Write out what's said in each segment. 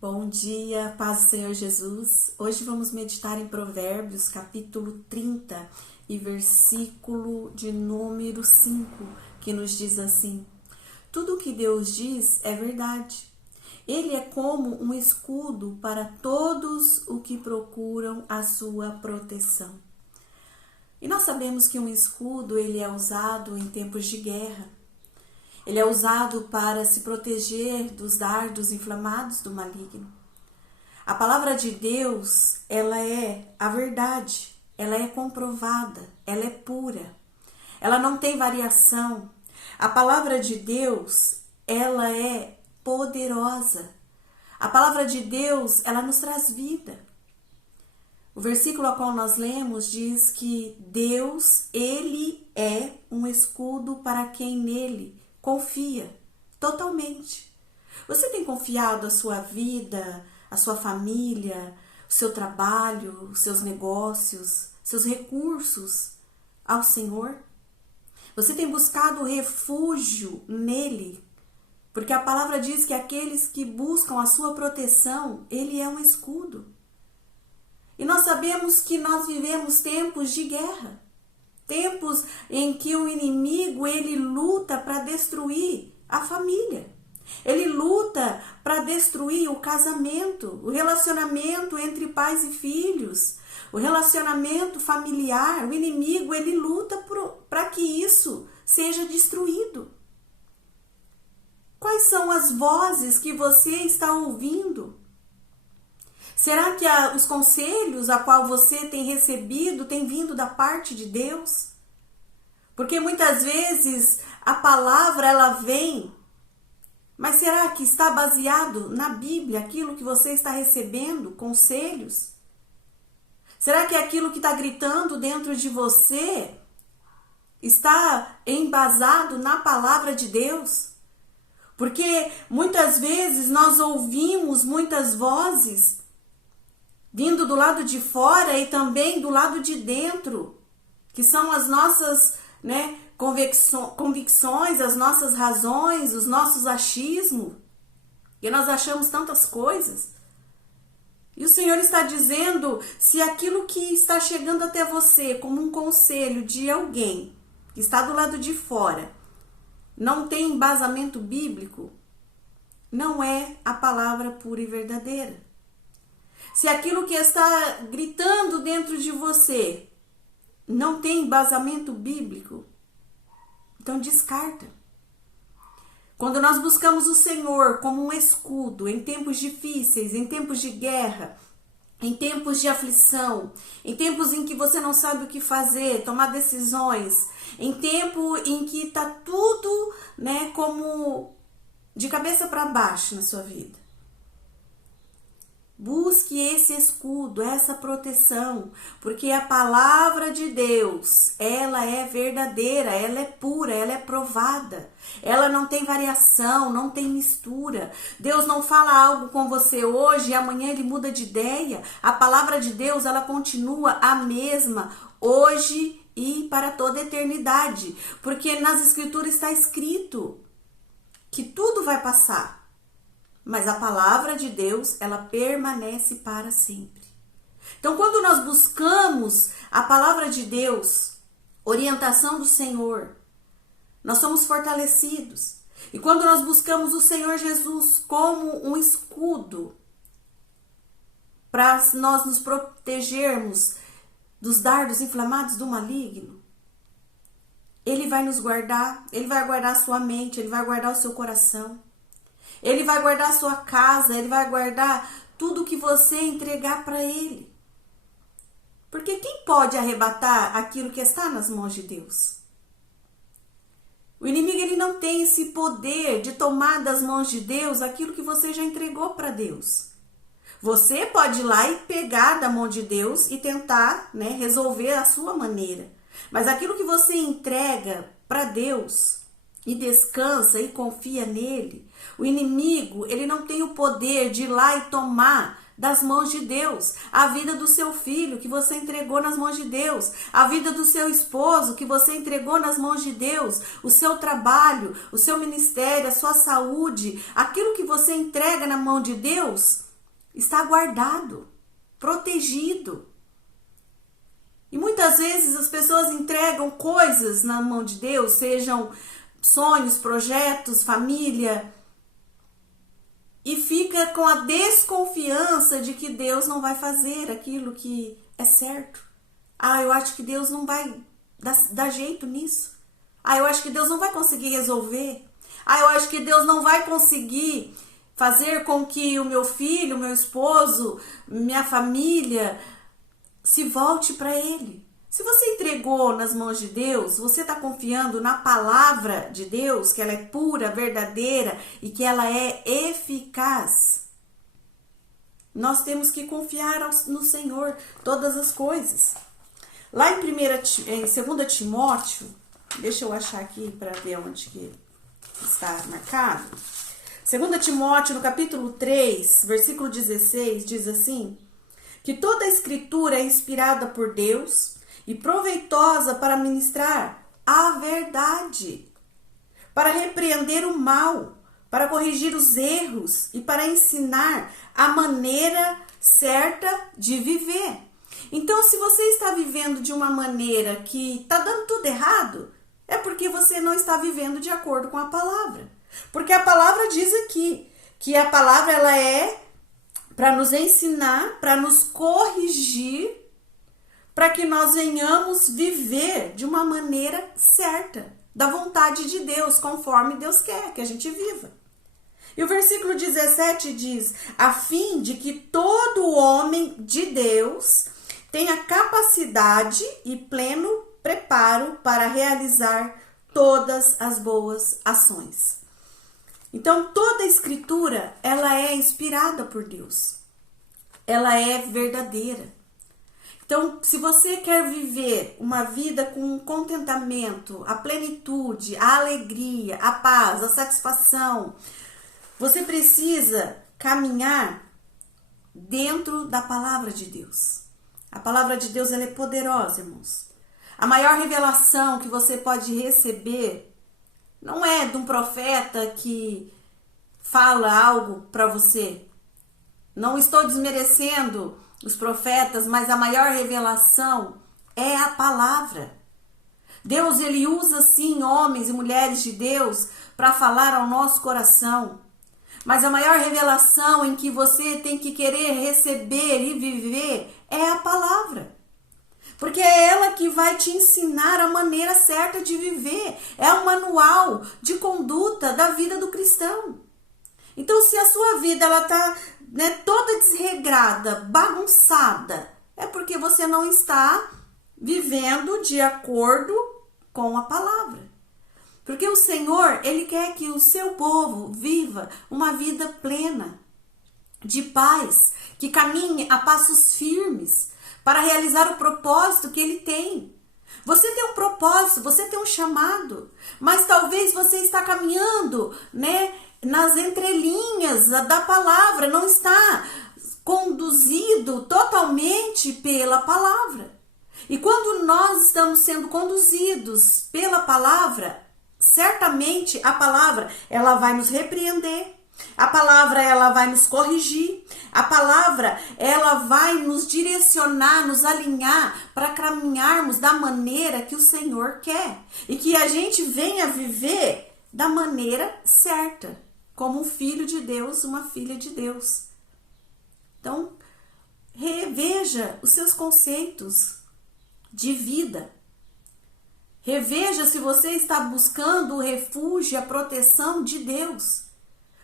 Bom dia, paz do Senhor Jesus. Hoje vamos meditar em Provérbios, capítulo 30 e versículo de número 5, que nos diz assim: Tudo o que Deus diz é verdade. Ele é como um escudo para todos os que procuram a sua proteção. E nós sabemos que um escudo ele é usado em tempos de guerra. Ele é usado para se proteger dos dardos inflamados do maligno. A palavra de Deus, ela é a verdade, ela é comprovada, ela é pura, ela não tem variação. A palavra de Deus, ela é poderosa. A palavra de Deus, ela nos traz vida. O versículo ao qual nós lemos diz que Deus, ele é um escudo para quem nele confia totalmente. Você tem confiado a sua vida, a sua família, o seu trabalho, os seus negócios, seus recursos ao Senhor? Você tem buscado refúgio nele? Porque a palavra diz que aqueles que buscam a sua proteção, ele é um escudo. E nós sabemos que nós vivemos tempos de guerra. Tempos em que o inimigo, ele luta para destruir a família. Ele luta para destruir o casamento, o relacionamento entre pais e filhos, o relacionamento familiar. O inimigo, ele luta para que isso seja destruído. Quais são as vozes que você está ouvindo? Será que os conselhos a qual você tem recebido tem vindo da parte de Deus? Porque muitas vezes a palavra ela vem, mas será que está baseado na Bíblia aquilo que você está recebendo, conselhos? Será que aquilo que está gritando dentro de você está embasado na palavra de Deus? Porque muitas vezes nós ouvimos muitas vozes vindo do lado de fora e também do lado de dentro, que são as nossas, convicções, as nossas razões, os nossos achismos, e nós achamos tantas coisas. E o Senhor está dizendo, se aquilo que está chegando até você como um conselho de alguém que está do lado de fora não tem embasamento bíblico, não é a palavra pura e verdadeira. Se aquilo que está gritando dentro de você não tem embasamento bíblico, então descarta. Quando nós buscamos o Senhor como um escudo em tempos difíceis, em tempos de guerra, em tempos de aflição, em tempos em que você não sabe o que fazer, tomar decisões, em tempo em que está tudo, como de cabeça para baixo na sua vida. Busque esse escudo, essa proteção, porque a palavra de Deus, ela é verdadeira, ela é pura, ela é provada, ela não tem variação, não tem mistura. Deus não fala algo com você hoje e amanhã ele muda de ideia. A palavra de Deus, ela continua a mesma hoje e para toda a eternidade, porque nas Escrituras está escrito que tudo vai passar. Mas a palavra de Deus, ela permanece para sempre. Então, quando nós buscamos a palavra de Deus, orientação do Senhor, nós somos fortalecidos. E quando nós buscamos o Senhor Jesus como um escudo, para nós nos protegermos dos dardos inflamados do maligno, Ele vai nos guardar, Ele vai guardar a sua mente, Ele vai guardar o seu coração. Ele vai guardar a sua casa, Ele vai guardar tudo que você entregar para Ele. Porque quem pode arrebatar aquilo que está nas mãos de Deus? O inimigo ele não tem esse poder de tomar das mãos de Deus aquilo que você já entregou para Deus. Você pode ir lá e pegar da mão de Deus e tentar, resolver a sua maneira. Mas aquilo que você entrega para Deus e descansa e confia nele, o inimigo, ele não tem o poder de ir lá e tomar das mãos de Deus a vida do seu filho que você entregou nas mãos de Deus, a vida do seu esposo que você entregou nas mãos de Deus, o seu trabalho, o seu ministério, a sua saúde, aquilo que você entrega na mão de Deus, está guardado, protegido. E muitas vezes as pessoas entregam coisas na mão de Deus, sejam sonhos, projetos, família, e fica com a desconfiança de que Deus não vai fazer aquilo que é certo. Eu acho que Deus não vai dar jeito nisso. Eu acho que Deus não vai conseguir resolver. Eu acho que Deus não vai conseguir fazer com que o meu filho, meu esposo, minha família se volte para Ele. Se você entregou nas mãos de Deus, você está confiando na palavra de Deus, que ela é pura, verdadeira e que ela é eficaz. Nós temos que confiar no Senhor todas as coisas. Lá em 2 Timóteo, deixa eu achar aqui para ver onde que está marcado. 2 Timóteo, no capítulo 3, versículo 16, diz assim: que toda a escritura é inspirada por Deus e proveitosa para ministrar a verdade, para repreender o mal, para corrigir os erros e para ensinar a maneira certa de viver. Então, se você está vivendo de uma maneira que está dando tudo errado, é porque você não está vivendo de acordo com a palavra. Porque a palavra diz aqui que a palavra ela é para nos ensinar, para nos corrigir, para que nós venhamos viver de uma maneira certa, da vontade de Deus, conforme Deus quer que a gente viva. E o versículo 17 diz: a fim de que todo homem de Deus tenha capacidade e pleno preparo para realizar todas as boas ações. Então, toda a escritura, ela é inspirada por Deus. Ela é verdadeira. Então, se você quer viver uma vida com contentamento, a plenitude, a alegria, a paz, a satisfação, você precisa caminhar dentro da palavra de Deus. A palavra de Deus ela é poderosa, irmãos. A maior revelação que você pode receber não é de um profeta que fala algo para você. Não estou desmerecendo os profetas, mas a maior revelação é a palavra. Deus, ele usa sim homens e mulheres de Deus para falar ao nosso coração. Mas a maior revelação em que você tem que querer receber e viver é a palavra. Porque é ela que vai te ensinar a maneira certa de viver. É o manual de conduta da vida do cristão. Então, se a sua vida ela está toda desregrada, bagunçada, é porque você não está vivendo de acordo com a palavra. Porque o Senhor, ele quer que o seu povo viva uma vida plena, de paz, que caminhe a passos firmes para realizar o propósito que ele tem. Você tem um propósito, você tem um chamado, mas talvez você está caminhando, nas entrelinhas da palavra, não está conduzido totalmente pela palavra. E quando nós estamos sendo conduzidos pela palavra, certamente a palavra ela vai nos repreender, a palavra ela vai nos corrigir, a palavra ela vai nos direcionar, nos alinhar para caminharmos da maneira que o Senhor quer e que a gente venha viver da maneira certa, como um filho de Deus, uma filha de Deus. Então, reveja os seus conceitos de vida. Reveja se você está buscando o refúgio e a proteção de Deus.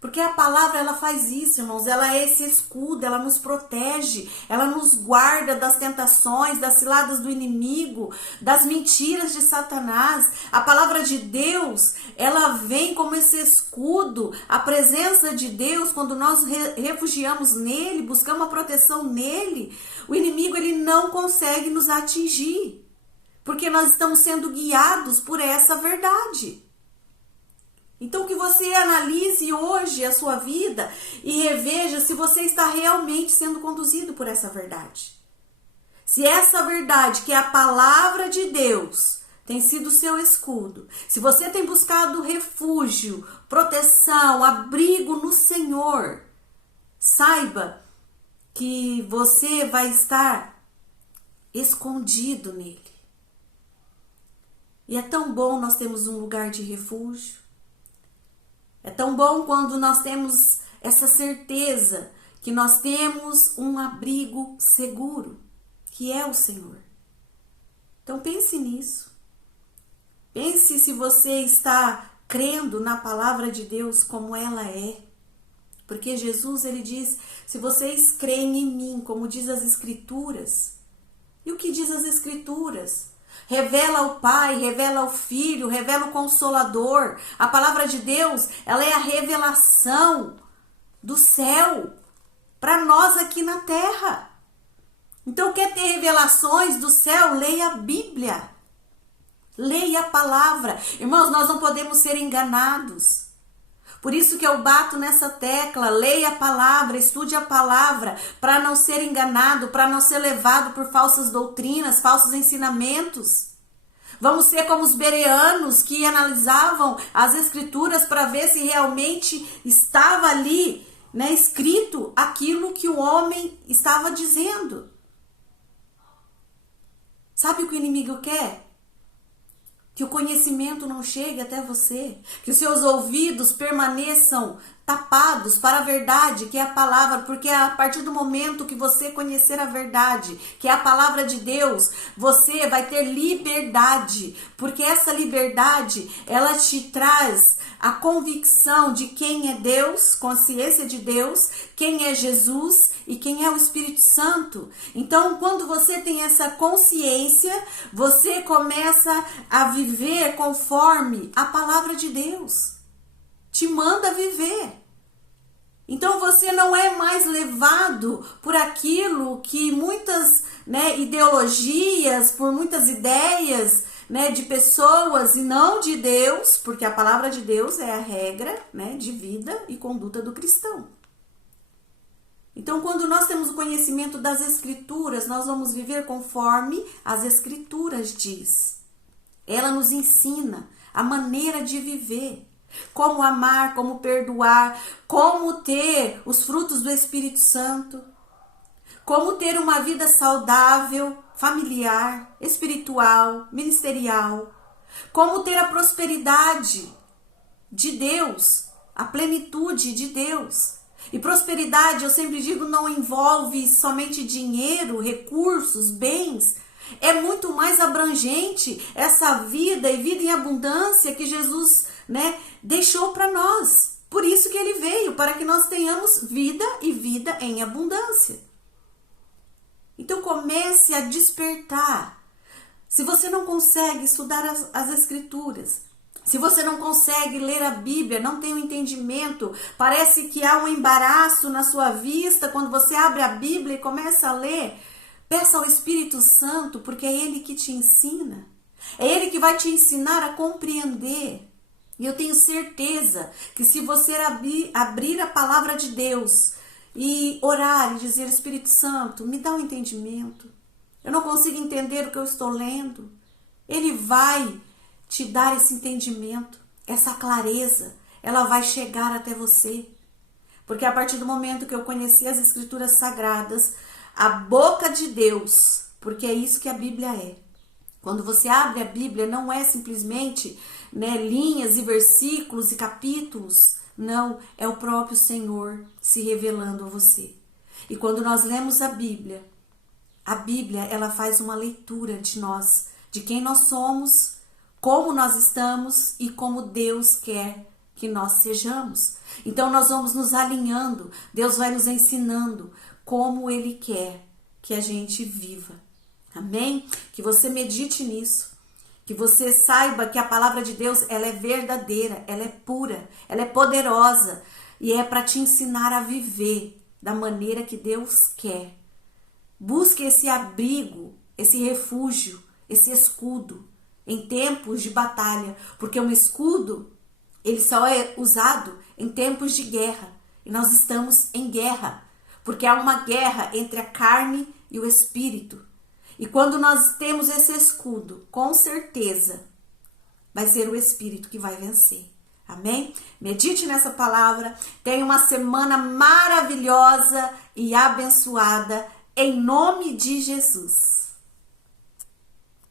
Porque a palavra ela faz isso, irmãos, ela é esse escudo, ela nos protege, ela nos guarda das tentações, das ciladas do inimigo, das mentiras de Satanás. A palavra de Deus, ela vem como esse escudo, a presença de Deus, quando nós refugiamos nele, buscamos a proteção nele, o inimigo ele não consegue nos atingir, porque nós estamos sendo guiados por essa verdade. Então que você analise hoje a sua vida e reveja se você está realmente sendo conduzido por essa verdade. Se essa verdade, que é a palavra de Deus, tem sido o seu escudo, se você tem buscado refúgio, proteção, abrigo no Senhor, saiba que você vai estar escondido nele. E é tão bom nós termos um lugar de refúgio. É tão bom quando nós temos essa certeza que nós temos um abrigo seguro, que é o Senhor. Então pense nisso. Pense se você está crendo na palavra de Deus como ela é. Porque Jesus, ele diz, se vocês creem em mim, como diz as Escrituras. E o que diz as Escrituras? Revela o Pai, revela o Filho, revela o Consolador. A palavra de Deus, ela é a revelação do céu para nós aqui na terra. Então, quer ter revelações do céu? Leia a Bíblia. Leia a palavra. Irmãos, nós não podemos ser enganados. Por isso que eu bato nessa tecla, leia a palavra, estude a palavra, para não ser enganado, para não ser levado por falsas doutrinas, falsos ensinamentos. Vamos ser como os bereanos que analisavam as Escrituras para ver se realmente estava ali, né, escrito aquilo que o homem estava dizendo. Sabe o que o inimigo quer? Que o conhecimento não chegue até você, que os seus ouvidos permaneçam tapados para a verdade, que é a palavra, porque a partir do momento que você conhecer a verdade, que é a palavra de Deus, você vai ter liberdade, porque essa liberdade, ela te traz a convicção de quem é Deus, consciência de Deus, quem é Jesus e quem é o Espírito Santo. Então, quando você tem essa consciência, você começa a viver conforme a palavra de Deus te manda viver. Então você não é mais levado por aquilo que muitas, ideologias, por muitas ideias, de pessoas e não de Deus, porque a palavra de Deus é a regra, de vida e conduta do cristão. Então, quando nós temos o conhecimento das Escrituras, nós vamos viver conforme as Escrituras diz. Ela nos ensina a maneira de viver. Como amar, como perdoar, como ter os frutos do Espírito Santo, como ter uma vida saudável, familiar, espiritual, ministerial, como ter a prosperidade de Deus, a plenitude de Deus. E prosperidade, eu sempre digo, não envolve somente dinheiro, recursos, bens. É muito mais abrangente essa vida e vida em abundância que Jesus, deixou para nós. Por isso que ele veio, para que nós tenhamos vida e vida em abundância. Então comece a despertar. Se você não consegue estudar as Escrituras, se você não consegue ler a Bíblia, não tem um entendimento, parece que há um embaraço na sua vista quando você abre a Bíblia e começa a ler, peça ao Espírito Santo, porque é Ele que te ensina. É Ele que vai te ensinar a compreender. E eu tenho certeza que se você abrir a palavra de Deus e orar e dizer, Espírito Santo, me dá um entendimento. Eu não consigo entender o que eu estou lendo. Ele vai te dar esse entendimento, essa clareza. Ela vai chegar até você. Porque a partir do momento que eu conheci as Escrituras Sagradas, a boca de Deus, porque é isso que a Bíblia é. Quando você abre a Bíblia, não é simplesmente linhas e versículos e capítulos. Não, é o próprio Senhor se revelando a você. E quando nós lemos a Bíblia ela faz uma leitura de nós, de quem nós somos, como nós estamos e como Deus quer que nós sejamos. Então nós vamos nos alinhando, Deus vai nos ensinando como Ele quer que a gente viva. Amém? Que você medite nisso. Que você saiba que a palavra de Deus, ela é verdadeira, ela é pura, ela é poderosa. E é para te ensinar a viver da maneira que Deus quer. Busque esse abrigo, esse refúgio, esse escudo em tempos de batalha. Porque um escudo, ele só é usado em tempos de guerra. E nós estamos em guerra. Porque há uma guerra entre a carne e o espírito. E quando nós temos esse escudo, com certeza, vai ser o Espírito que vai vencer. Amém? Medite nessa palavra. Tenha uma semana maravilhosa e abençoada em nome de Jesus.